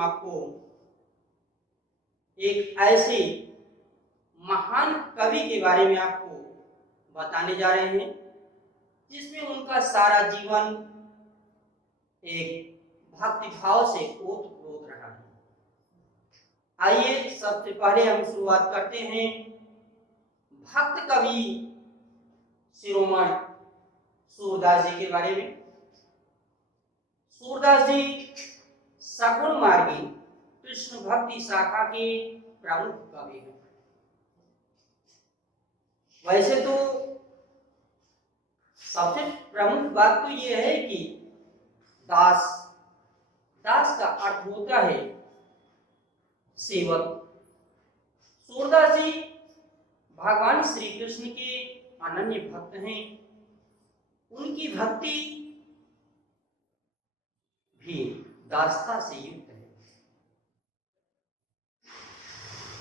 आपको एक ऐसे महान कवि के बारे में आपको बताने जा रहे हैं जिसमें उनका सारा जीवन एक भक्ति भाव से ओत-प्रोत रहा है। आइए सबसे पहले हम शुरुआत करते हैं भक्त कवि शिरोमणि सूरदास जी के बारे में। सूरदास जी सगुण मार्गी कृष्ण भक्ति शाखा के प्रमुख कवि हैं। वैसे तो सबसे प्रमुख बात तो यह है कि दास का अर्थ होता है सेवक। सूरदास जी भगवान श्री कृष्ण के अनन्य भक्त हैं। उनकी भक्ति भी दासता से युक्त है।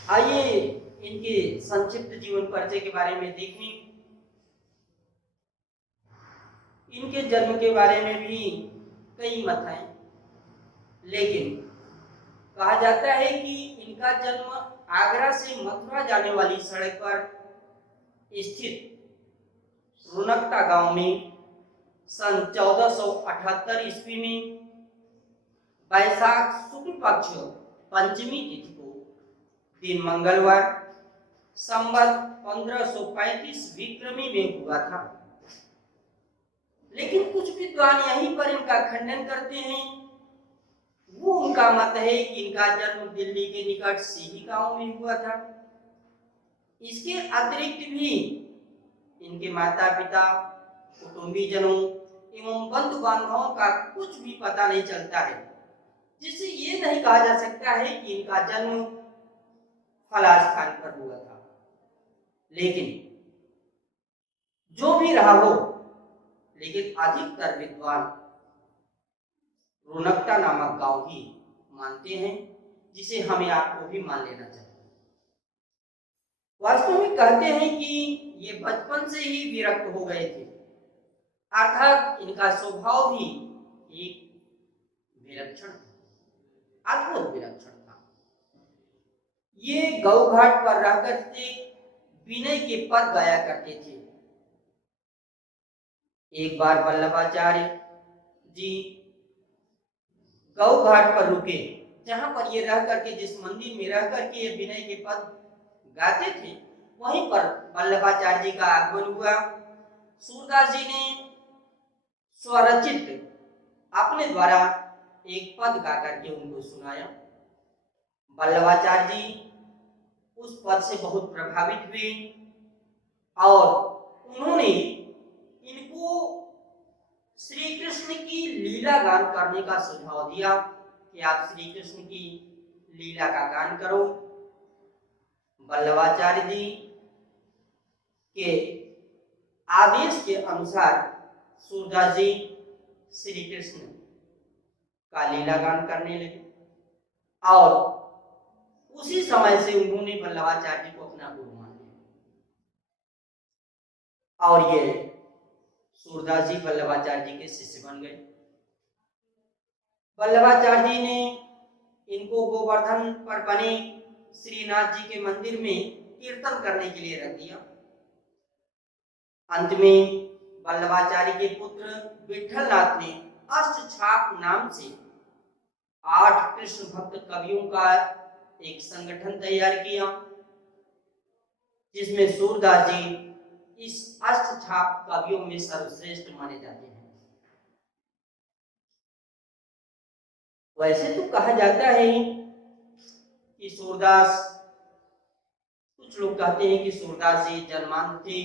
आइए इनके संक्षिप्त जीवन परिचय के बारे में देखें। इनके जन्म के बारे में भी कई मत हैं, लेकिन कहा जाता है कि इनका जन्म आगरा से मथुरा जाने वाली सड़क पर स्थित रुनकटा गांव में सन 1478 ईस्वी में वैशाख शुक्ल पक्ष पंचमी तिथि को दिन मंगलवार संवत 1535 विक्रमी में हुआ था। लेकिन कुछ विद्वान यहीं पर इनका खंडन करते हैं। वो उनका मत है कि इनका जन्म दिल्ली के निकट सीही गांव में हुआ था। इसके अतिरिक्त भी इनके माता पिता, कुटुंबीजनों एवं बंधु बांधवों का कुछ भी पता नहीं चलता है, जिससे ये नहीं कहा जा सकता है कि इनका जन्म फला स्थान पर हुआ था। लेकिन जो भी रहा हो, लेकिन अधिकतर विद्वान रुनकटा नामक गांव ही मानते हैं, जिसे हमें आपको भी मान लेना चाहिए। वास्तव में कहते हैं कि ये बचपन से ही विरक्त हो गए थे, अर्थात इनका स्वभाव भी एक विलक्षण था, अद्भुत विलक्षण था। ये गौ घाट पर रहकर के विनय के पद गाया करते थे। एक बार वल्लभाचार्य जी गौ घाट पर रुके, जहां पर ये रह करके, जिस मंदिर में रह करके ये विनय के पद गाते थे, वहीं पर वल्लभाचार्य जी का आगमन हुआ। सूरदास जी ने स्वरचित अपने द्वारा एक पद गा करके उनको सुनाया। वल्लभाचार्य जी उस पद से बहुत प्रभावित हुए और उन्होंने इनको श्री कृष्ण की लीला गान करने का सुझाव दिया कि आप श्री कृष्ण की लीला का गान करो। वल्लभाचार्य जी के आदेश के अनुसार सूरदास जी श्री कृष्ण का लीला गान करने लगे और उसी समय से उन्होंने वल्लभाचार्य जी को अपना गुरु मान लिया और ये सूरदास जी वल्लभाचार्य जी के शिष्य बन गए। वल्लभाचार्य जी ने इनको गोवर्धन पर बने श्रीनाथ जी के मंदिर में कीर्तन करने के लिए रख दिया। अंत में वल्लभाचार्य के पुत्र विठलनाथ ने अष्टछाप नाम से 8 कृष्ण भक्त कवियों का एक संगठन तैयार किया, जिसमें सूरदास जी इस अष्टछाप कवियों में सर्वश्रेष्ठ माने जाते हैं। वैसे तो कहा जाता है कि सूरदास, कुछ लोग कहते हैं कि सूरदास जी जन्मांध थे,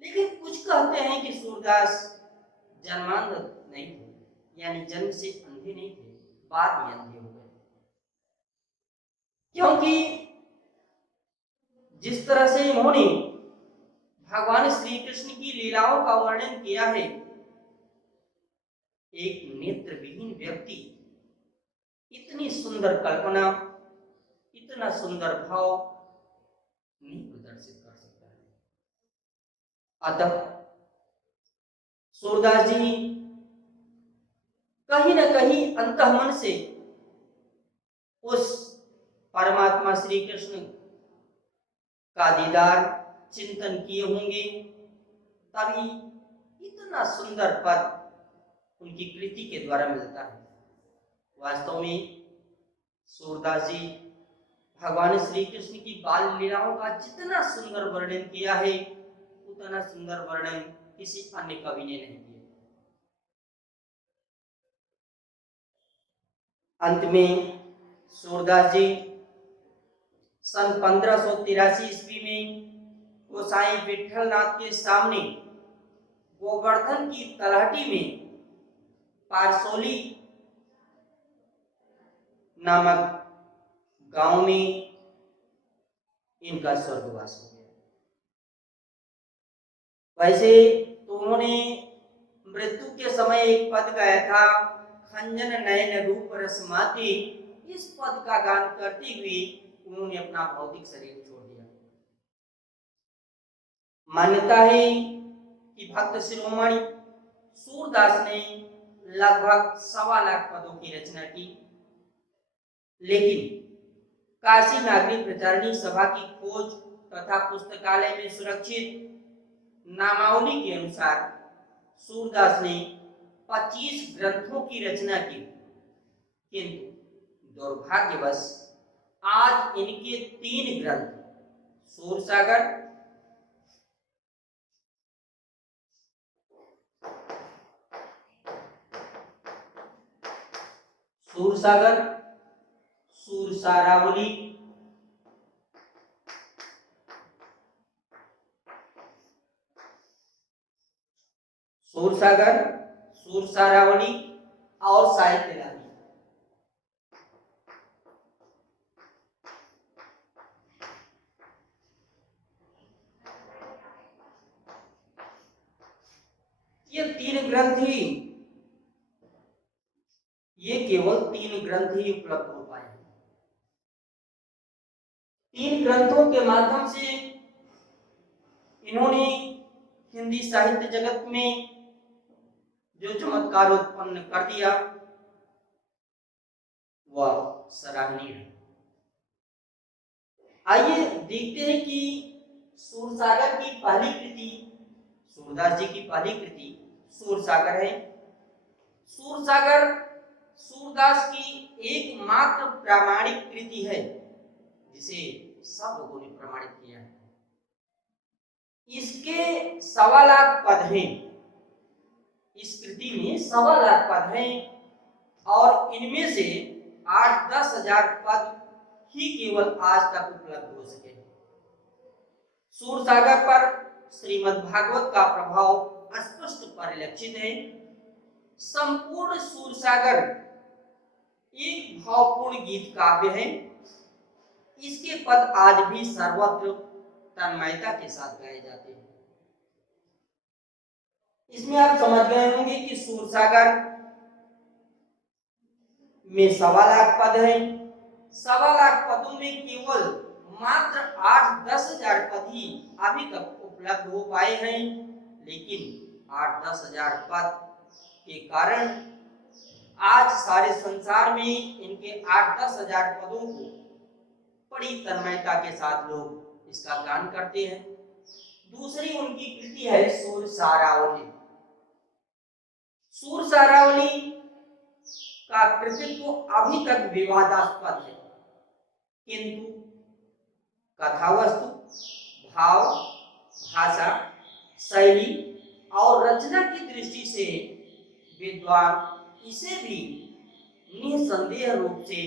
लेकिन कुछ कहते हैं कि सूरदास जन्मांध नहीं थे, यानी जन्म से अंधे नहीं थे, बाद में अंधे हो गए। क्योंकि जिस तरह से इन्होंने भगवान श्री कृष्ण की लीलाओं का वर्णन किया है, एक नेत्र विहीन व्यक्ति इतनी सुंदर कल्पना, इतना सुंदर भाव नहीं प्रदर्शित कर सकता है। अतः सूरदास जी कहीं न कहीं अंतःमन से उस परमात्मा श्री कृष्ण का दीदार चिंतन किए होंगे, तभी इतना सुंदर पद उनकी कृति के द्वारा मिलता है। वास्तव में सूरदास जी भगवान श्री कृष्ण की बाल लीलाओं का जितना सुंदर वर्णन किया है, उतना सुंदर वर्णन किसी अन्य कवि ने नहीं किया। अंत में सूरदास जी सन 1583 ईस्वी में गोसाई विठलनाथ के सामने गोवर्धन की तलहटी में पारसोली नामक गांव में इनका स्वर्गवास हो गया। वैसे तो उन्होंने मृत्यु के समय एक पद गाया था, खंजन नयन रूप रसमाती। इस पद का गान करते हुए उन्होंने अपना भौतिक शरीर छोड़ दिया। मान्यता है कि भक्त शिरोमणि सूरदास ने लगभग 1.25 पदों की रचना की, लेकिन काशी नागरिक प्रचारणी सभा की खोज तथा पुस्तकालय में सुरक्षित नामावली के अनुसार सूरदास ने 25 ग्रंथों की रचना की, किंतु दुर्भाग्यवश आज इनके 3 ग्रंथ सूरसागर, सूरसारावली सूरसारावली और साहित्य लहरी, ये केवल 3 ग्रंथ ही उपलब्ध हो पाए। 3 ग्रंथों के माध्यम से इन्होंने हिंदी साहित्य जगत में जो चमत्कार उत्पन्न कर दिया वह सराहनीय है। आइए देखते हैं कि सूरसागर की पहली कृति, सूरदास जी की पहली कृति सूरसागर है। सूरसागर सूरदास की एकमात्र प्रामाणिक कृति है जिसे सब लोगों ने प्रमाणित किया है। इसके 1.25 लाख पद हैं। इस कृति में 1.25 लाख पद हैं और इनमें से 8-10 हजार पद ही केवल आज तक उपलब्ध हो सके। सूरसागर पर श्रीमद् भागवत का प्रभाव स्पष्ट परिलक्षित है। संपूर्ण सूरसागर एक भावपूर्ण गीत काव्य है। इसके पद आज भी सर्वत्र तन्मयता के साथ गाए जाते हैं। इसमें आप समझ गए होंगे कि सूरसागर में 1.25 लाख पद हैं। 1.25 लाख पदों में केवल मात्र 8-10 हजार पद ही अभी तक उपलब्ध हो पाए हैं, लेकिन 8-10 हजार पद के कारण आज सारे संसार में इनके 8-10 हजार पदों को बड़ी तन्मयता के साथ लोग इसका गान करते हैं। दूसरी उनकी कृति है सूरसारावली। सूरसारावली का कृतित्व अभी तक विवादास्पद है, किंतु कथावस्तु, भाव, भाषा, शैली और रचना की दृष्टि से विद्वान इसे भी निसंदेह रूप से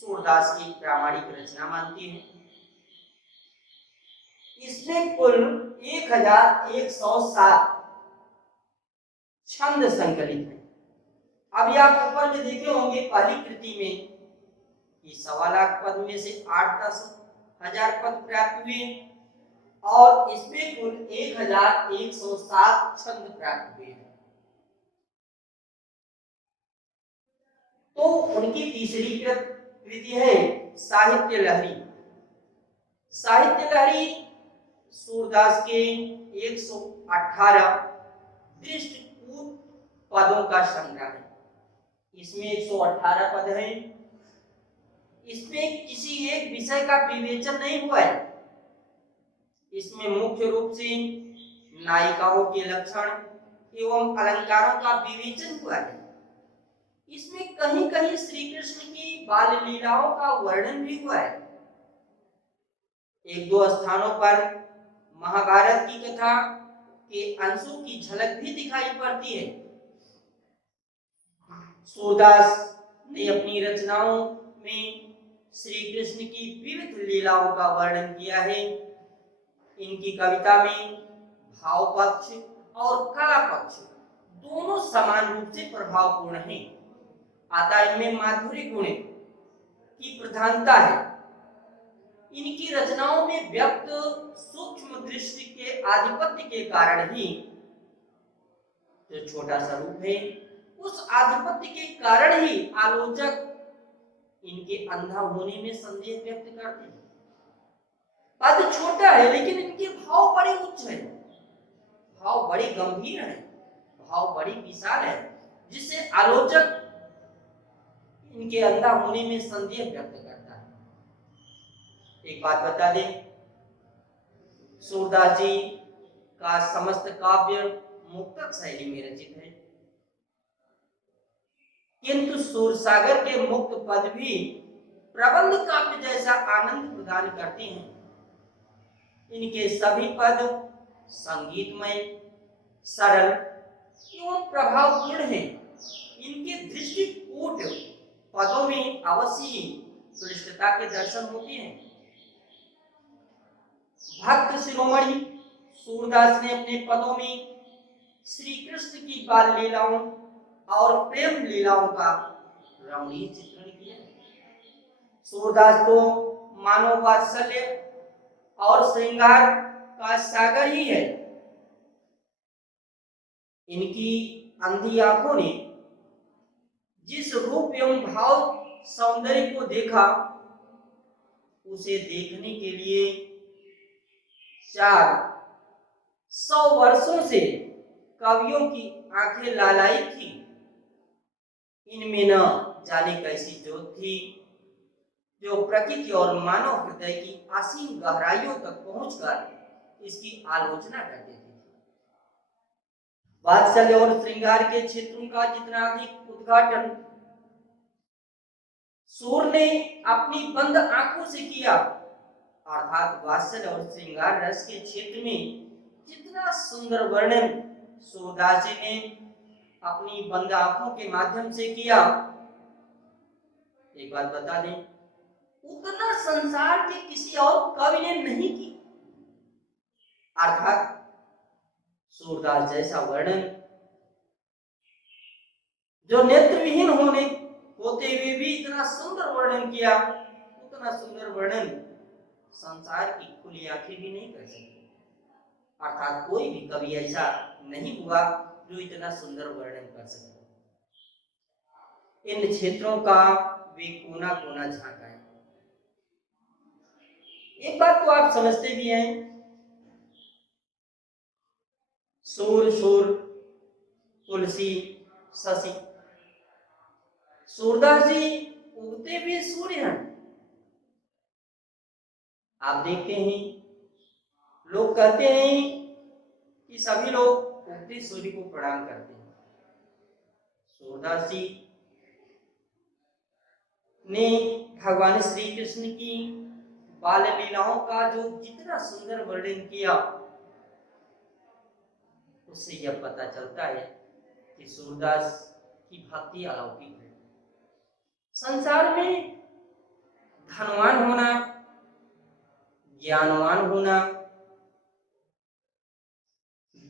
सूरदास की प्रामाणिक रचना मानते हैं। इसमें कुल 1107 छंद संकलित है। अभी आप ऊपर में देखे होंगे पहली कृति में कि 1.25 लाख पद में से 8-10 हजार पद प्राप्त हुए और इसमें कुल 1107 छंद प्राप्त हुए हैं। तो उनकी तीसरी कृति है साहित्य लहरी। साहित्य लहरी सूरदास के 118 दृष्टिकूट पदों का संग्रह है। इसमें 118 पद हैं। इसमें किसी एक विषय का विवेचन नहीं हुआ है। इसमें मुख्य रूप से नायिकाओं के लक्षण एवं अलंकारों का विवेचन हुआ है। इसमें कहीं कहीं श्री कृष्ण की बाल लीलाओं का वर्णन भी हुआ है। एक दो स्थानों पर महाभारत की कथा के अंशों की झलक भी दिखाई पड़ती है। सूरदास ने अपनी रचनाओं में श्री कृष्ण की विविध लीलाओं का वर्णन किया है। इनकी कविता में भाव पक्ष और कला पक्ष दोनों समान रूप से प्रभावपूर्ण हैं। अतः इनमें माधुर्य गुण की प्रधानता है। इनकी रचनाओं में व्यक्त सूक्ष्म दृष्टि के आधिपत्य के कारण ही जो छोटा सा रूप है, उस आधिपत्य के कारण ही आलोचक इनके अंधा होने में संदेह व्यक्त करते हैं। पद छोटा है लेकिन इनके भाव बड़े उच्च है, भाव बड़े गंभीर है, भाव बड़ी विशाल है, जिससे आलोचक इनके अंधा होने में संदेह व्यक्त करता है। एक बात बता दें, सूरदास जी का समस्त काव्य मुक्तक शैली में रचित है, किंतु सूरसागर के मुक्त पद भी प्रबंध काव्य जैसा आनंद प्रदान करते हैं। इनके सभी पद संगीतमय, सरल एवं प्रभावपूर्ण हैं। इनके दृष्टिकूट पदों में अवश्य ही श्रेष्ठता के दर्शन होते हैं। भक्त शिरोमणि सूरदास ने अपने पदों में श्री कृष्ण की बाल लीलाओं और प्रेम लीलाओं का रमणीय चित्रण किया। सूरदास तो मानव वात्सल्य और श्रृंगार का सागर ही है। इनकी अंधी आंखों ने जिस रूप एवं भाव सौंदर्य को देखा, उसे देखने के लिए 400 वर्षों से कवियों की आंखें लालाई थी। इनमें न जाने कैसी ज्योत थी जो प्रकृति और मानव हृदय की असीम गहराइयों तक पहुंचकर इसकी आलोचना करती थी। वात्सल्य और श्रृंगार के क्षेत्रों का जितना अधिक उद्घाटन सूर ने अपनी बंद आंखों से किया, अर्थात वात्सल्य और श्रृंगार रस के क्षेत्र में जितना सुंदर वर्णन सूरदास जी ने अपनी बंद आंखों के माध्यम से किया, एक बात बता दें, उतना संसार के किसी और कवि ने नहीं की। अर्थात सूरदास जैसा वर्णन जो नेत्रविहीन होते हुए भी इतना सुंदर वर्णन किया, उतना सुंदर वर्णन संसार की खुली आंखें भी नहीं कर सकती। अर्थात कोई भी कवि ऐसा नहीं हुआ जो इतना सुंदर वर्णन कर सके। इन क्षेत्रों का वे कोना कोना झांका है। एक बात तो आप समझते भी हैं, सूर सूर तुलसी शशि, सूरदास जी उगते हुए सूर्य हैं। आप देखते हैं लोग कहते हैं कि सभी लोग उगते सूर्य को प्रणाम करते हैं। सूरदास जी ने भगवान श्री कृष्ण की बाल लीलाओं का जो जितना सुंदर वर्णन किया, उससे यह पता चलता है कि सूरदास की भक्ति अलौकिक है। संसार में धनवान होना, ज्ञानवान होना,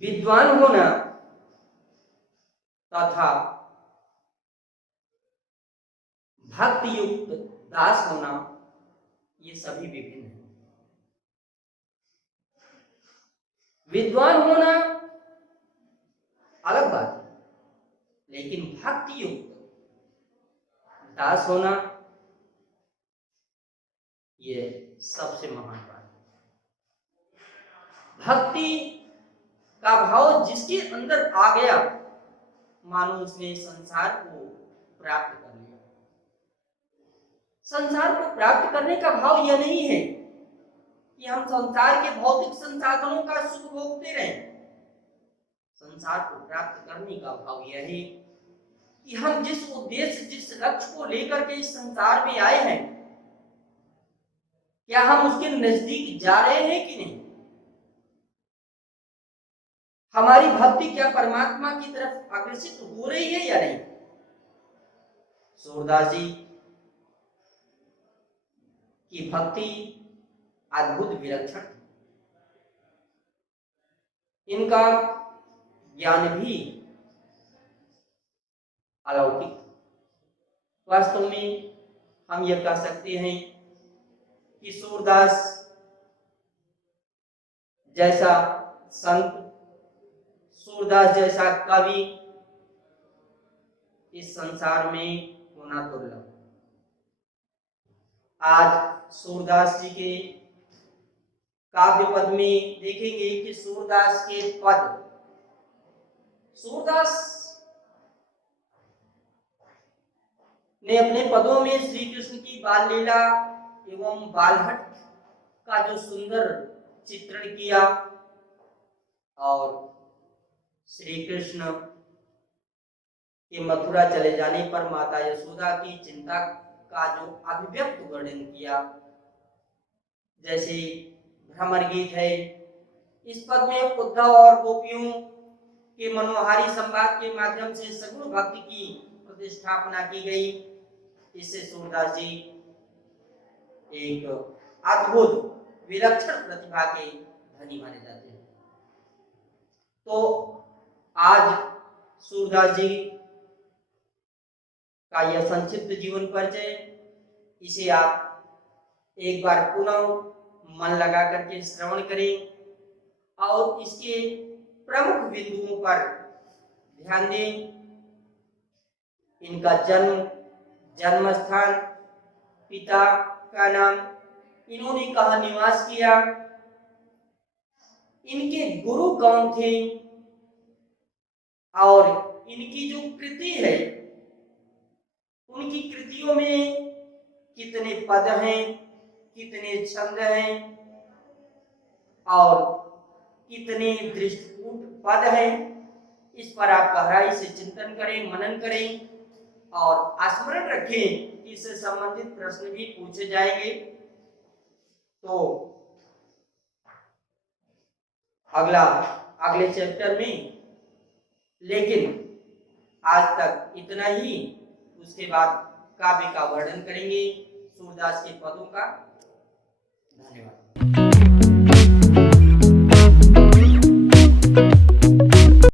विद्वान होना तथा भक्ति युक्त दास होना, ये सभी विभिन्न हैं। विद्वान होना अलग बात है, लेकिन भक्ति युक्त दास होना ये सबसे महान बात है। भक्ति का भाव जिसके अंदर आ गया, मानो उसने संसार को प्राप्त कर लिया। संसार को प्राप्त करने का भाव यह नहीं है कि हम संसार के भौतिक संसाधनों का सुख भोगते रहें। संसार को प्राप्त करने का भाव यह है कि हम जिस उद्देश्य, जिस लक्ष्य को लेकर के इस संसार में आए हैं, क्या हम उसके नजदीक जा रहे हैं कि नहीं? हमारी भक्ति क्या परमात्मा की तरफ आकर्षित हो रही है या नहीं? सूरदास जी की भक्ति अद्भुत विलक्षण, इनका ज्ञान भी अलौकिक। वास्तव में हम यह कह सकते हैं कि सूरदास जैसा संत, सूरदास जैसा कवि इस संसार में होना दुर्लभ। आज सूरदास जी के काव्य पद में देखेंगे कि सूरदास के पद, सूरदास ने अपने पदों में श्री कृष्ण की बाल लीला एवं बालहट का जो सुंदर चित्रण किया और श्री कृष्ण के मथुरा चले जाने पर माता यशोदा की चिंता का जो अभिव्यक्त वर्णन किया, जैसे भ्रमर गीत है, इस पद में उद्धव और गोपियों के मनोहारी संवाद के माध्यम से सगुण भक्ति की प्रतिष्ठापना की गई। इससे सूरदास जी एक अद्भुत विलक्षण प्रतिभा के धनी माने जाते हैं। तो आज सूरदास जी का यह संक्षिप्त जीवन परिचय, इसे आप एक बार पुनः मन लगा करके श्रवण करें और इसके प्रमुख बिंदुओं पर ध्यान दें। इनका जन्म, जन्म स्थान, पिता का नाम, इन्होंने कहाँ निवास किया, इनके गुरु कौन थे और इनकी जो कृति है, उनकी कृतियों में कितने पद हैं, कितने छंद हैं और कितने दृष्टिकूट पद हैं, इस पर आप गहराई से चिंतन करें, मनन करें और स्मरण रखें कि इससे संबंधित प्रश्न भी पूछे जाएंगे। तो अगले चैप्टर में, लेकिन आज तक इतना ही, उसके बाद काव्य का वर्णन करेंगे सूरदास के पदों का। धन्यवाद।